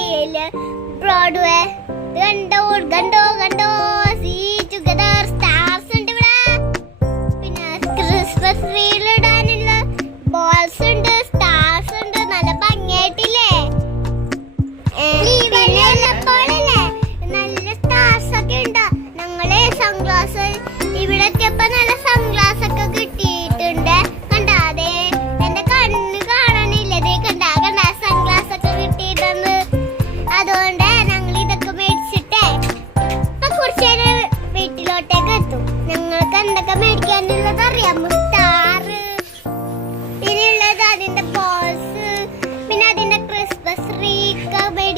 സിറ്റിയില് Broadway കണ്ടോ കണ്ടോ കണ്ടോ സീ ടുഗദർ സ്റ്റാർസ് ഉണ്ട് ഇവിടെ. പിന്നെ ക്രിസ്മസ് ട്രീയിലിടാനുള്ള ബോൾസ് ഉണ്ട്, സ്റ്റാർസ് ഉണ്ട്. നല്ല ഭംഗിയായിട്ടില്ലേ? പിന്നെ ഉള്ളപ്പോഴല്ലേ നല്ല സ്റ്റാർസ് ഒക്കെ ഉണ്ട്. ഞങ്ങള് സൺഗ്ലാസ് ഇവിടെ എത്തിയപ്പോ നല്ല സൺഗ്ലാസ് ഒക്കെ കിട്ടി.